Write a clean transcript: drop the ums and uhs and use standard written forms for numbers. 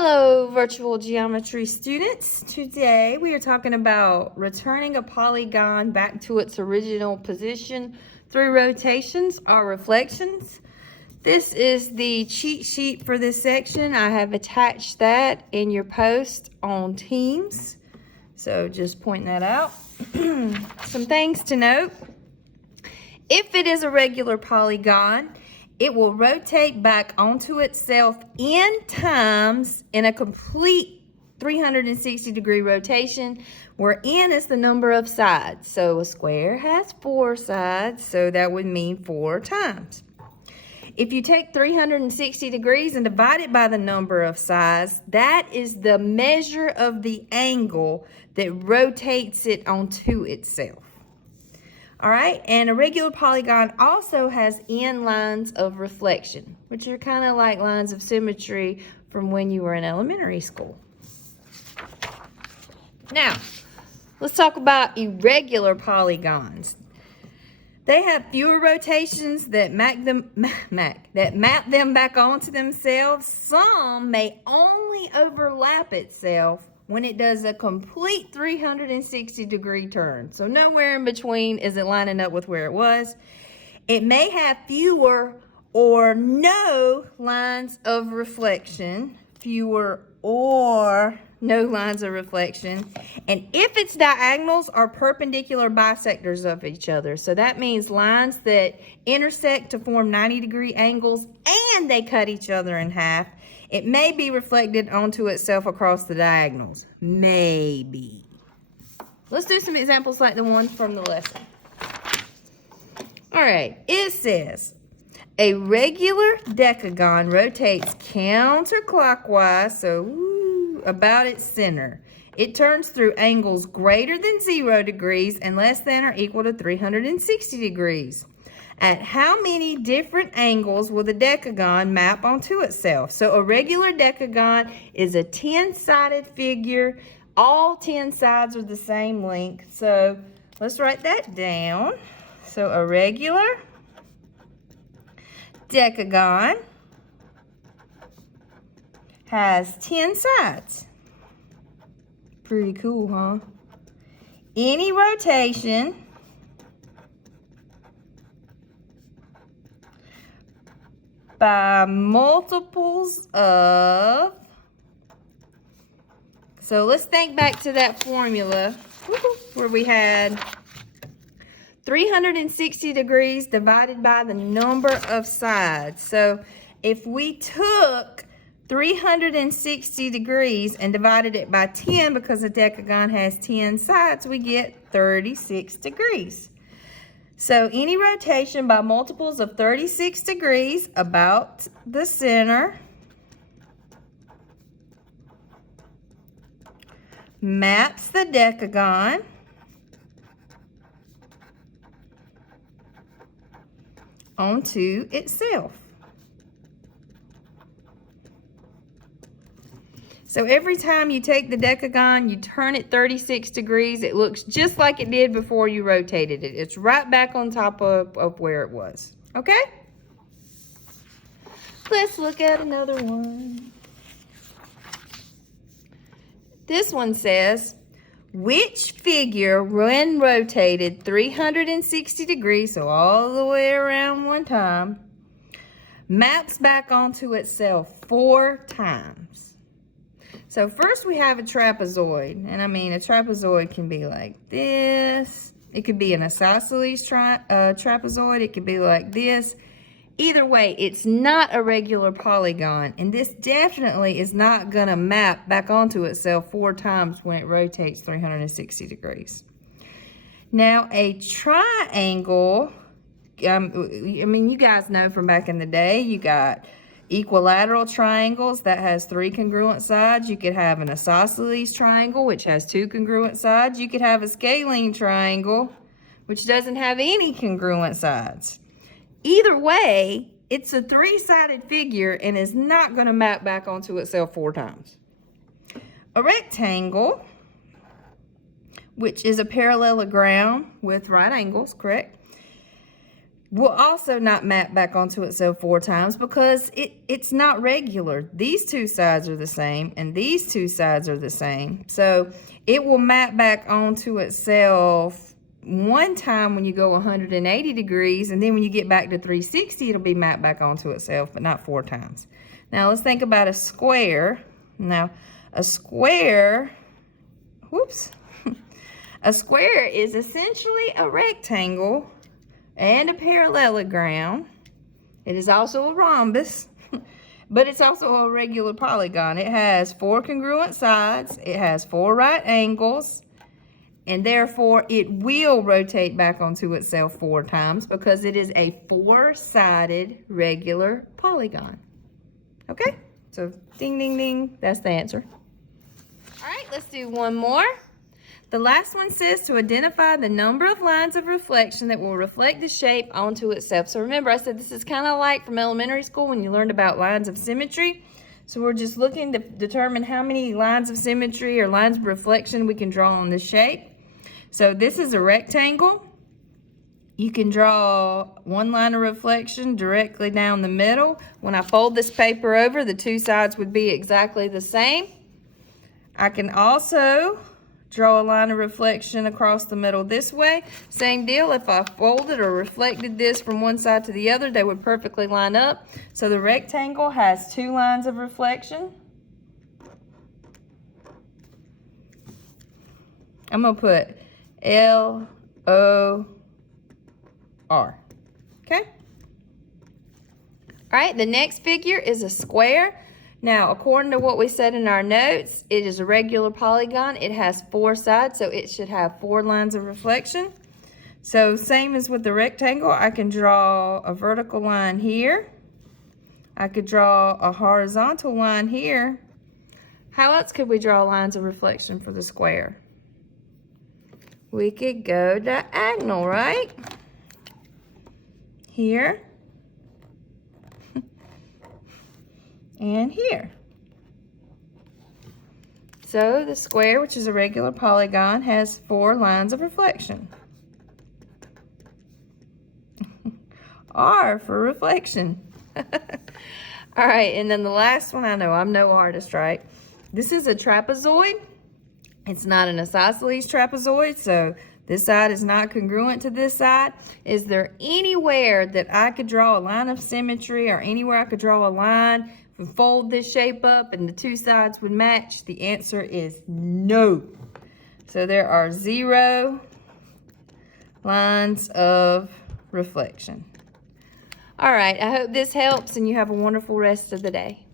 Hello, virtual geometry students. Today we are talking about returning a polygon back to its original position through rotations or reflections. This is the cheat sheet for this section. I have attached that in your post on Teams. So just pointing that out. Some things to note. If it is a regular polygon, it will rotate back onto itself n times in a complete 360-degree rotation, where n is the number of sides. So a square has 4 sides, so that would mean 4 times. If you take 360 degrees and divide it by the number of sides, that is the measure of the angle that rotates it onto itself. All right, and a regular polygon also has n lines of reflection, which are kind of like lines of symmetry from when you were in elementary school. Now, let's talk about irregular polygons. They have fewer rotations that map them back onto themselves. Some may only overlap itself when it does a complete 360-degree turn. So nowhere in between is it lining up with where it was. It may have fewer or no lines of reflection. Fewer or no lines of reflection. And if its diagonals are perpendicular bisectors of each other, so that means lines that intersect to form 90-degree angles and they cut each other in half, it may be reflected onto itself across the diagonals. Maybe. Let's do some examples like the ones from the lesson. All right, it says, a regular decagon rotates counterclockwise, so about its center. It turns through angles greater than 0 degrees and less than or equal to 360 degrees. At how many different angles will the decagon map onto itself? So a regular decagon is a 10-sided figure. All 10 sides are the same length. So let's write that down. So a regular decagon has 10 sides. Pretty cool, huh? Any rotation by multiples of, so let's think back to that formula where we had 360 degrees divided by the number of sides. So if we took 360 degrees and divided it by 10, because a decagon has 10 sides, we get 36 degrees. So any rotation by multiples of 36 degrees about the center maps the decagon onto itself. So every time you take the decagon, you turn it 36 degrees, it looks just like it did before you rotated it. It's right back on top of where it was. Okay? Let's look at another one. This one says, which figure, when rotated 360 degrees, so all the way around one time, maps back onto itself 4 times? So first we have a trapezoid, and I mean a trapezoid can be like this. It could be an isosceles trapezoid. It could be like this. Either way, it's not a regular polygon, and this definitely is not going to map back onto itself 4 times when it rotates 360 degrees. Now a triangle, I mean, you guys know from back in the day, you got equilateral triangles that has 3 congruent sides. You could have an isosceles triangle, which has 2 congruent sides. You could have a scalene triangle, which doesn't have any congruent sides. Either way, it's a 3-sided figure and is not going to map back onto itself 4 times. A rectangle, which is a parallelogram with right angles, correct? will also not map back onto itself 4 times because it's not regular. These two sides are the same and these two sides are the same. So it will map back onto itself one time when you go 180 degrees, and then when you get back to 360, it'll be mapped back onto itself, but not 4 times. Now let's think about a square. Now a square, whoops, a square is essentially a rectangle and a parallelogram. It is also a rhombus, but it's also a regular polygon. It has 4 congruent sides, it has 4 right angles, and therefore it will rotate back onto itself 4 times because it is a 4-sided regular polygon. Okay, so ding, ding, ding, that's the answer. All right, let's do one more. The last one says to identify the number of lines of reflection that will reflect the shape onto itself. So remember, I said this is kind of like from elementary school when you learned about lines of symmetry. So we're just looking to determine how many lines of symmetry or lines of reflection we can draw on this shape. So this is a rectangle. You can draw one line of reflection directly down the middle. When I fold this paper over, the 2 sides would be exactly the same. I can also draw a line of reflection across the middle this way. Same deal, if I folded or reflected this from one side to the other, they would perfectly line up. So the rectangle has 2 lines of reflection. I'm going to put L-O-R. Okay? All right, the next figure is a square. Now, according to what we said in our notes, it is a regular polygon. It has 4 sides, so it should have 4 lines of reflection. So same as with the rectangle, I can draw a vertical line here. I could draw a horizontal line here. How else could we draw lines of reflection for the square? We could go diagonal, right? Here. And here. So the square, which is a regular polygon, has 4 lines of reflection. R for reflection. All right, and then the last one, I know I'm no artist, right? This is a trapezoid. It's not an isosceles trapezoid, so this side is not congruent to this side. Is there anywhere that I could draw a line of symmetry, or anywhere I could draw a line and fold this shape up and the 2 sides would match? The answer is no. So there are 0 lines of reflection. All right, I hope this helps and you have a wonderful rest of the day.